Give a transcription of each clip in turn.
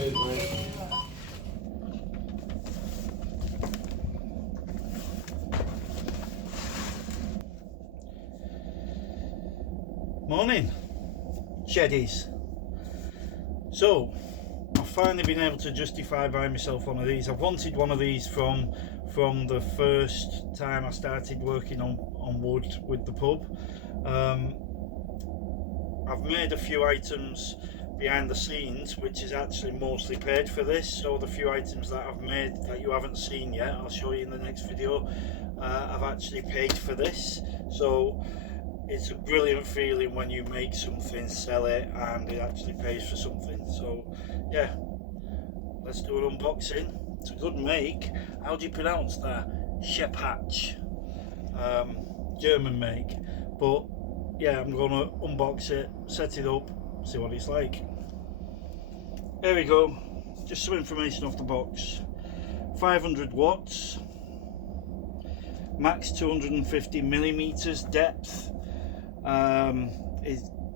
Cheers, mate. Morning, Sheddies. So, I've finally been able to justify buying myself one of these. I've wanted one of these from the first time I started working on wood with the pub. I've made a few items behind the scenes, which is actually mostly paid for this. So the few items that I've made that you haven't seen yet, I'll show you in the next video. I've actually paid for this. So it's a brilliant feeling when you make something, sell it, and it actually pays for something. So yeah, let's do an unboxing. It's a good make. How do you pronounce that? Shepatch. German make. But yeah, I'm gonna unbox it, set it up, see what it's like. There we go. Just some information off the box. 500 watts, max 250 millimeters depth.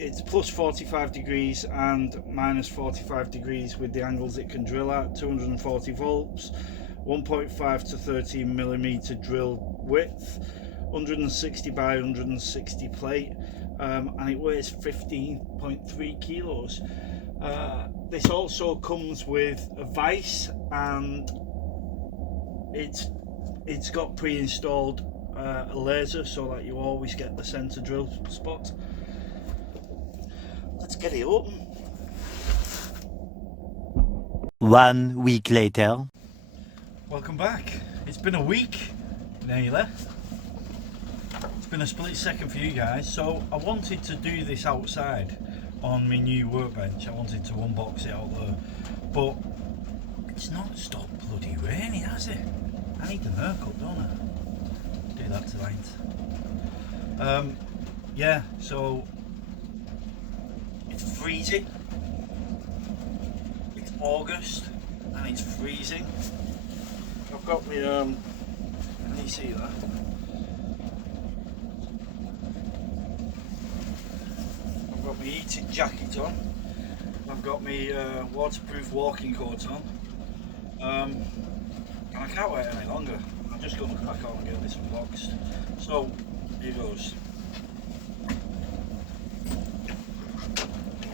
It's plus 45 degrees and minus 45 degrees with the angles it can drill at. 240 volts, 1.5 to 13 millimeter drill width, 160 by 160 plate, and it weighs 15.3 kilos. This also comes with a vise, and it's got pre-installed a laser so that you always get the center drill spot. Let's get it open. 1 week later. Welcome back. It's been a week nearly. It's been a split second for you guys. So I wanted to do this outside on my new workbench. I wanted to unbox it out there, but it's not stopped bloody raining, has it? I need a haircut, don't I? Do that tonight. Yeah, so it's freezing. It's August and it's freezing. I've got my can you see that? I've got my heated jacket on. I've got my waterproof walking coat on. And I can't wait any longer. I'm just going to crack on and get this unboxed. So, here goes.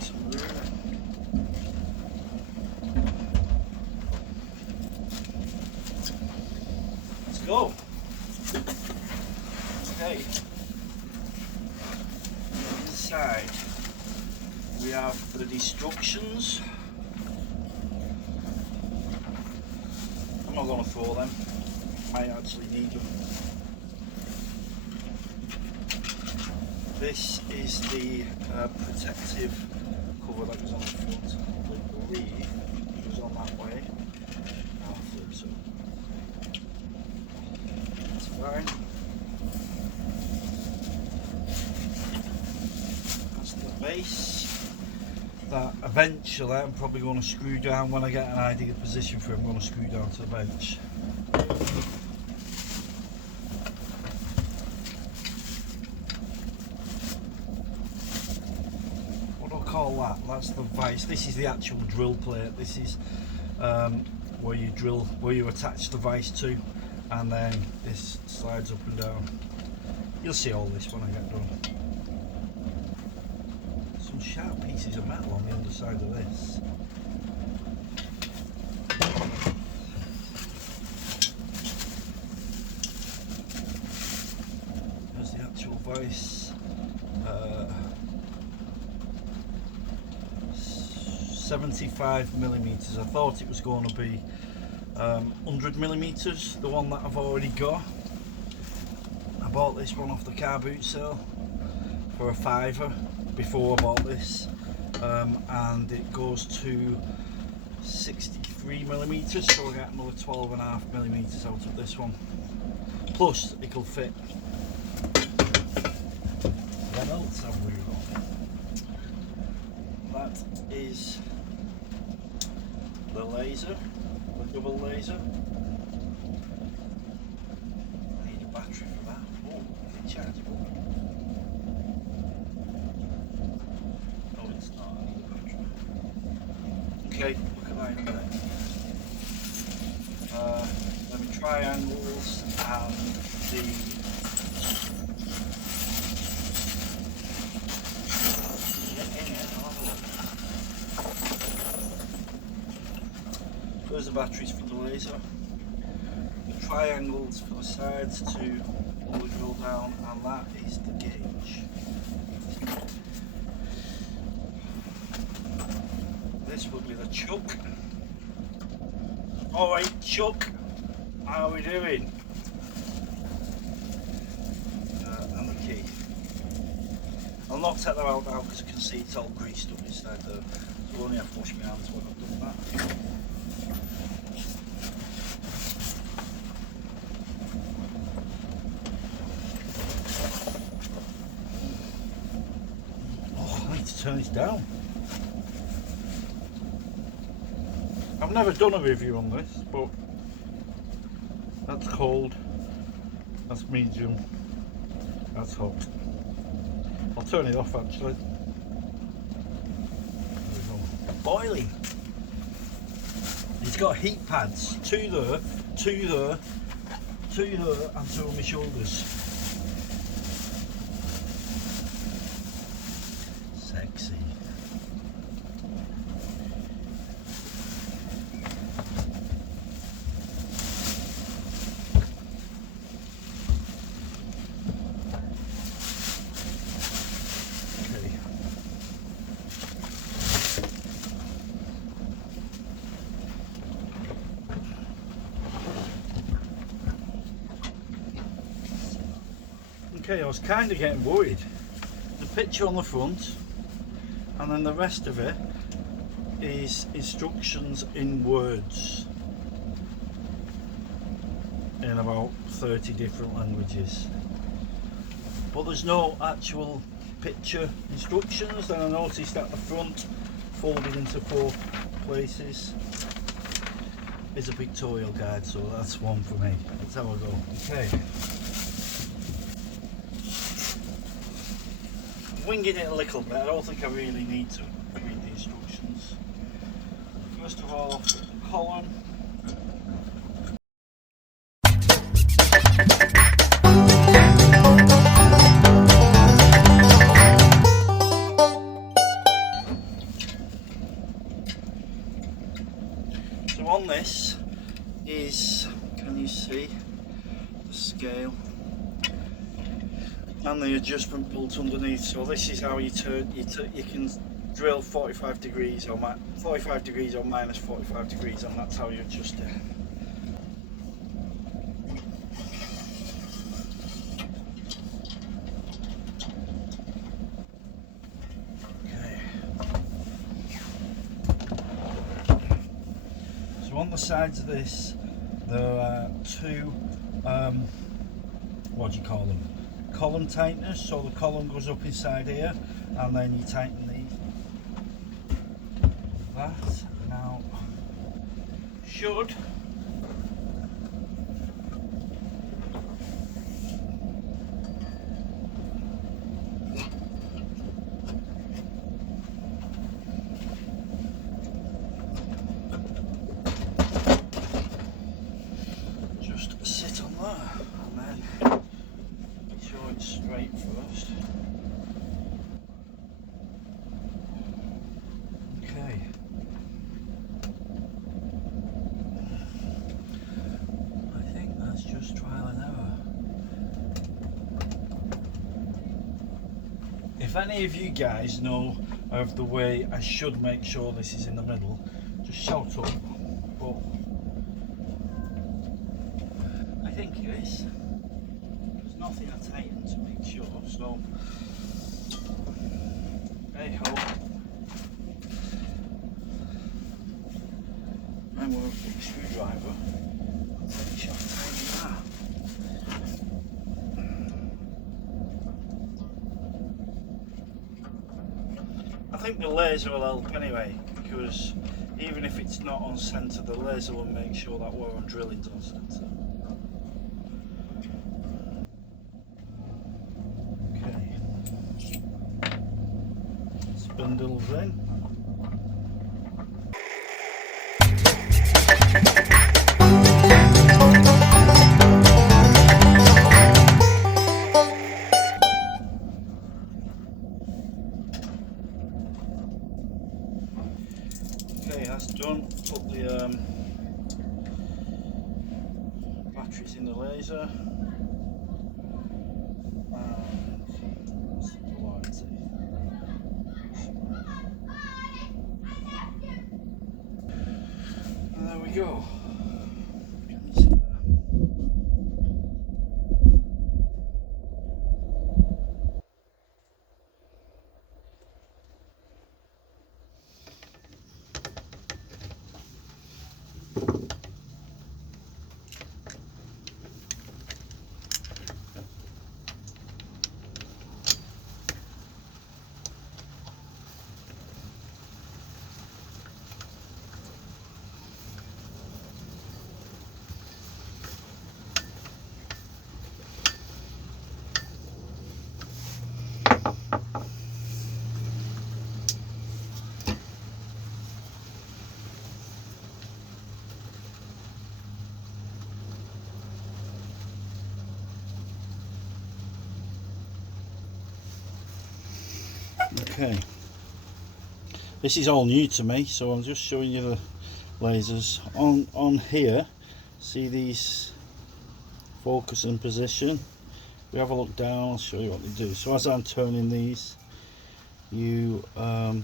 Some room. Let's go. Okay. Inside we have the instructions. I'm not going to throw them. Might actually need them. This is the protective cover that goes on the front. I believe it goes on that way. I'll flip so. That's fine. That's the base. That eventually I'm probably going to screw down when I get an ideal position for it. I'm going to screw down to the bench. Call that. That's the vise. This is the actual drill plate. This is where you drill, where you attach the vise to, and then this slides up and down. You'll see all this when I get done. Some sharp pieces of metal on the underside of this. There's the actual vise. 75 millimeters. I thought it was going to be 100 millimeters, the one that I've already got. I bought this one off the car boot sale for a £5 before I bought this, and it goes to 63 millimeters, so I get another 12.5 millimeters out of this one. Plus, it'll fit. What else have we got? That is the laser, the double laser. I need a battery for that. Oh, is it chargeable? No, it's not. I need a battery. Okay, look at try in a minute. Then the triangles and the there's the batteries for the laser. The triangles for the sides to pull the drill down, and that is the gauge. This will be the chuck. Alright, Chuck, how are we doing? And the key. I'll not take that out now because I can see it's all greased up inside there. So I'll only have to wash my hands when I've done that. Oh, I need to turn this down. I've never done a review on this, but that's cold, that's medium, that's hot. I'll turn it off actually. There we go. Boiling! It's got heat pads, two there, two there, two there, and two on my shoulders. Sexy. Okay, I was kind of getting worried. The picture on the front, and then the rest of it is instructions in words in about 30 different languages. But there's no actual picture instructions. Then I noticed at the front, folded into 4 places, is a pictorial guide, so that's one for me. Let's have a go. Okay. Winging it a little bit. I don't think I really need to read the instructions. First of all, column. So on this is, can you see the scale? And the adjustment bolt underneath. So this is how you turn. You can drill 45 degrees or 45 degrees or minus 45 degrees, and that's how you adjust it. Okay. So on the sides of this, there are 2. What do you call them? Column tighteners, so the column goes up inside here, and then you tighten that. Now should just sit on there, and then show it straight first. Okay. I think that's just trial and error. If any of you guys know of the way I should make sure this is in the middle, just shout up. But I think it is. There's nothing I tighten to make sure, so hey ho. I'm with a big screwdriver. Pretty sure I'll tighten that. I think the laser will help anyway, because even if it's not on centre, the laser will make sure that where I'm drilling's on centre. Okay. Spindles in. that's done. Put the batteries in the laser. And there we go. Can you see that? Okay, this is all new to me, so I'm just showing you the lasers on here. See these focus and position. We have a look down, I'll show you what they do. So as I'm turning these, you align.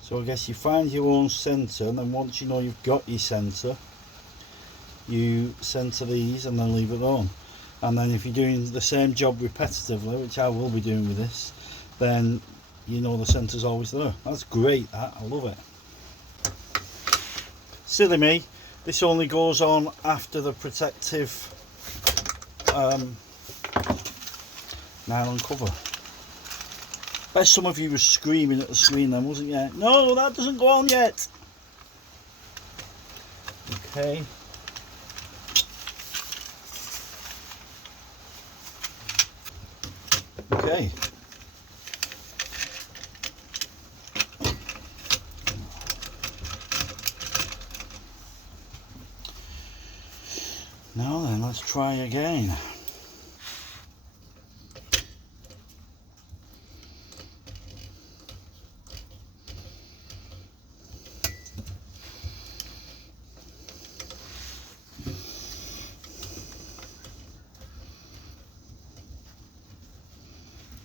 So I guess you find your own center, and then once you know you've got your center, you center these and then leave it on. And then if you're doing the same job repetitively, which I will be doing with this, then you know the center's always there. That's great, that, I love it. Silly me, this only goes on after the protective nylon cover. Bet some of you were screaming at the screen then, wasn't you? No, that doesn't go on yet. Okay. Okay. Now then, let's try again.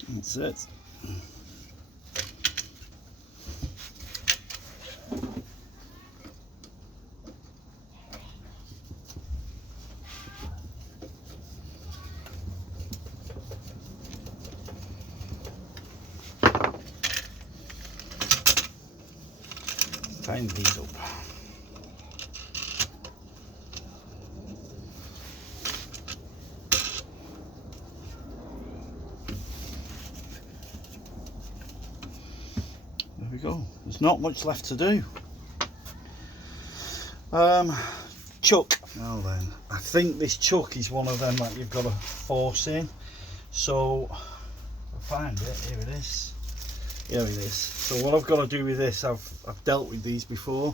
That's it. Tighten these up. There we go. There's not much left to do. Chuck. Now then, I think this chuck is one of them that you've got to force in. So I'll find it. Here it is. Here it is. So what I've got to do with this, I've dealt with these before.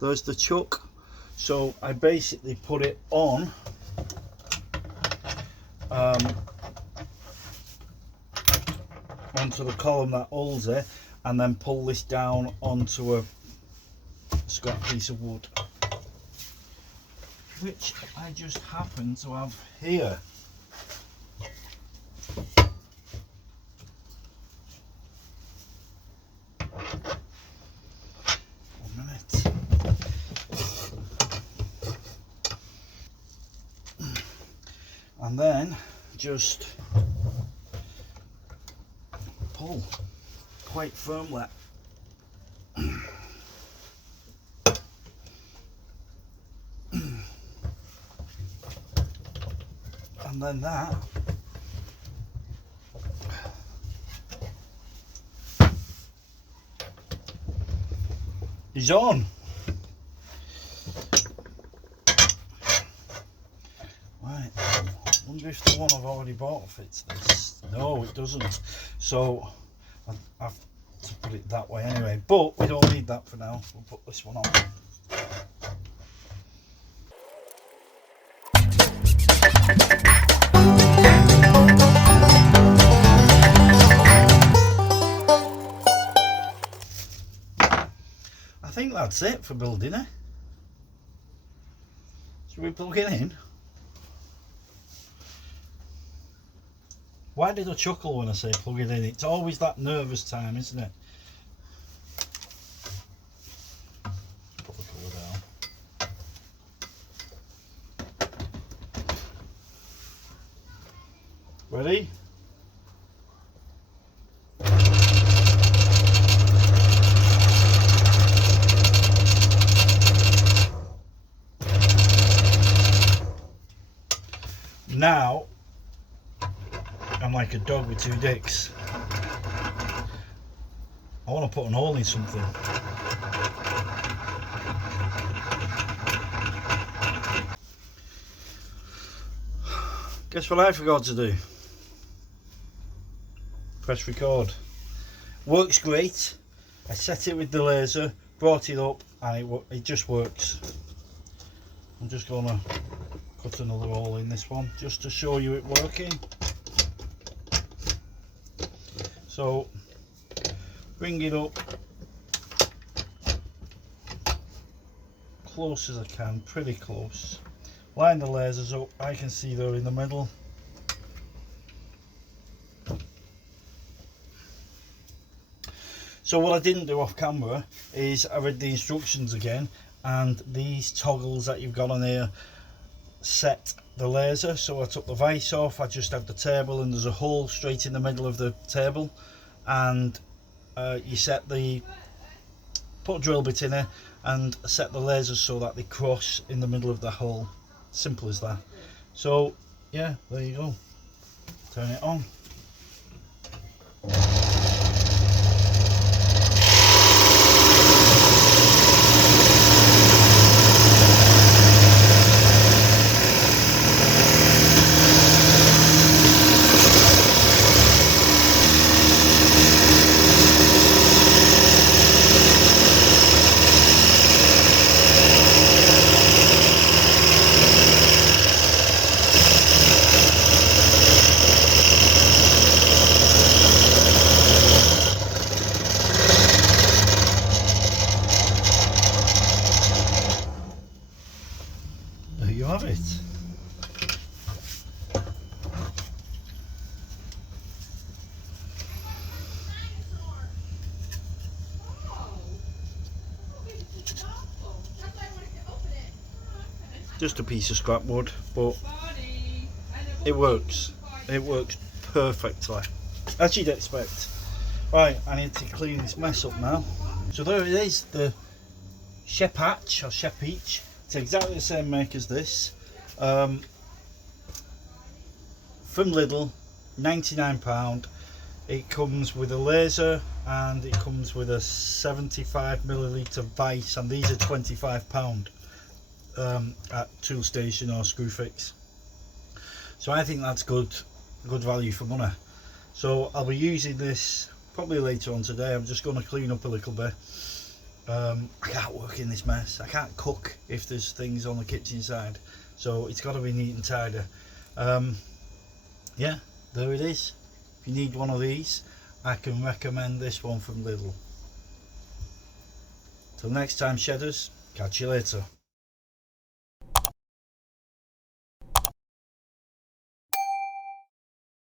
There's the chuck. So I basically put it on onto the column that holds it, and then pull this down onto a scrap piece of wood, which I just happen to have here. And then just pull quite firmly. And then that is on. Right, I wonder if the one I've already bought fits this. No, it doesn't. So I have to put it that way anyway. But we don't need that for now. We'll put this one on. that's it for building it. Should we plug it in? Why did I chuckle when I say plug it in? It's always that nervous time, isn't it? Put the colour down. Ready? Now, I'm like a dog with two dicks. I want to put an hole in something. Guess what I forgot to do? Press record. Works great. I set it with the laser, brought it up, and it just works. I'm just gonna cut another hole in this one just to show you it working. So bring it up close as I can, pretty close. Line the lasers up, I can see they're in the middle. So what I didn't do off camera is I read the instructions again, and these toggles that you've got on here set the laser. So I took the vise off, I just had the table, and there's a hole straight in the middle of the table, and you put a drill bit in it and set the lasers so that they cross in the middle of the hole. Simple as that. So yeah, there you go. Turn it on. There you have it. Just a piece of scrap wood, but it works. It works perfectly, as you'd expect. Right, I need to clean this mess up now. So there it is, the Shep Hatch or Shep Peach. It's exactly the same make as this. From LIDL, £99. It comes with a laser and it comes with a 75ml vise, and these are £25 at Tool Station or Screwfix. So I think that's good value for money. So I'll be using this probably later on today. I'm just going to clean up a little bit. I can't work in this mess. I can't cook if there's things on the kitchen side, so it's got to be neat and tidy. Yeah, there it is. If you need one of these, I can recommend this one from LIDL. Till next time, shedders, catch you later.